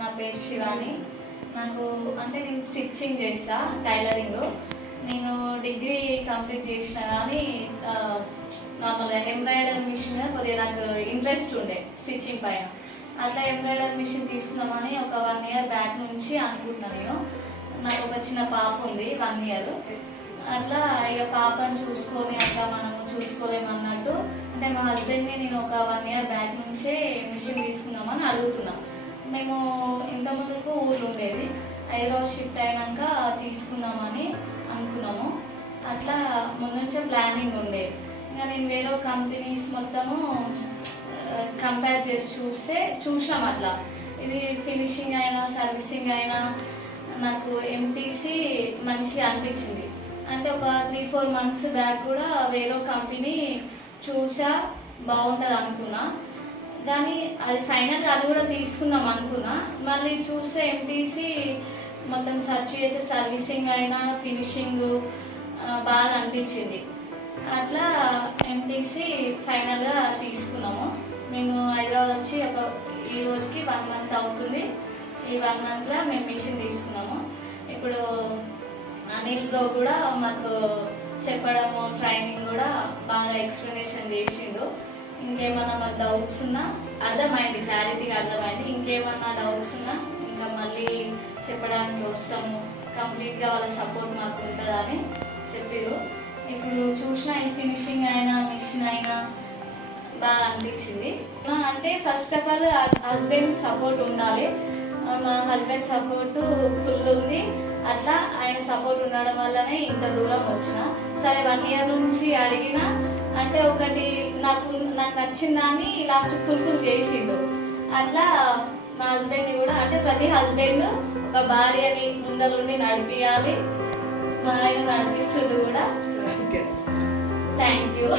నా పేరు శివాని. నాకు అంటే నేను స్టిచ్చింగ్ చేస్తా, టైలరింగ్. నేను డిగ్రీ కంప్లీట్ చేసిన కానీ నార్మల్గా ఎంబ్రాయిడరీ మిషన్ మీద కొద్దిగా నాకు ఇంట్రెస్ట్ ఉండే స్టిచ్చింగ్ పైన. అట్లా ఎంబ్రాయిడరీ మిషన్ తీసుకుందామని ఒక 1 ఇయర్ బ్యాక్ నుంచి అనుకుంటున్నాను నేను. నాకు ఒక చిన్న పాప ఉంది, 1 ఇయర్. అట్లా ఇక పాపను చూసుకొని అట్లా మనము చూసుకోలేమన్నట్టు అంటే మా హస్బెండ్ని నేను ఒక 1 ఇయర్ బ్యాక్ నుంచే మిషన్ తీసుకుందామని అడుగుతున్నాం. మేము ఇంతకుముందుకు ఊర్లు ఉండేది, హైదరాబాద్ షిఫ్ట్ అయినాక తీసుకుందామని అనుకున్నాము. అట్లా ముందు నుంచే ప్లానింగ్ ఉండేది. ఇంకా నేను వేరే కంపెనీస్ మొత్తము కంపేర్ చేసి చూసాం. అట్లా ఇది ఫినిషింగ్ అయినా సర్వీసింగ్ అయినా నాకు ఎంటీసీ మంచిగా అనిపించింది. అంటే ఒక 3-4 మంత్స్ బ్యాక్ కూడా వేరే కంపెనీ చూసా, బాగుంటుంది అనుకున్నా. కానీ అది ఫైనల్గా అది కూడా తీసుకుందాం అనుకున్నా. మళ్ళీ చూస్తే ఎంటీసీ మొత్తం సెర్చ్ చేసే సర్వీసింగ్ అయినా ఫినిషింగ్ బాగా అనిపించింది. అట్లా ఎంటీసీ ఫైనల్గా తీసుకున్నాము. మేము హైదరాబాద్ వచ్చి ఈ రోజుకి 1 మంత్ అవుతుంది. ఈ 1 మంత్లో మేము మిషన్ తీసుకున్నాము. ఇప్పుడు అనిల్ బ్రో కూడా మాకు చెప్పడము, ట్రైనింగ్ కూడా బాగా ఎక్స్ప్లెనేషన్ చేసిండు. ఇంకేమన్నా మాకు డౌట్స్ ఉన్నా అర్థమైంది, క్లారిటీగా అర్థమైంది. ఇంకేమన్నా డౌట్స్ ఉన్నా ఇంకా మళ్ళీ చెప్పడానికి వస్తాము, కంప్లీట్గా వాళ్ళ సపోర్ట్ మాకు ఉంటుందని చెప్పారు. ఇప్పుడు చూసిన ఈ ఫినిషింగ్ అయినా మిషన్ అయినా బాగా అనిపించింది. అంటే first of all husband support ఉండాలి. మా హస్బెండ్ సపోర్ట్ ఫుల్ ఉంది. అట్లా ఆయన సపోర్ట్ ఉండడం వల్లనే ఇంత దూరం వచ్చిన. సరే 1 ఇయర్ నుంచి అడిగినా అంటే ఒకటి నాకు నచ్చిన దాన్ని లాస్ట్ ఫుల్ఫిల్ చేసిండు. అట్లా మా హస్బెండ్ని కూడా అంటే ప్రతి హస్బెండ్ ఒక భార్యని ముందరుండి నడిపియాలి. మా ఆయన నడిపిస్తుండు కూడా. Thank you.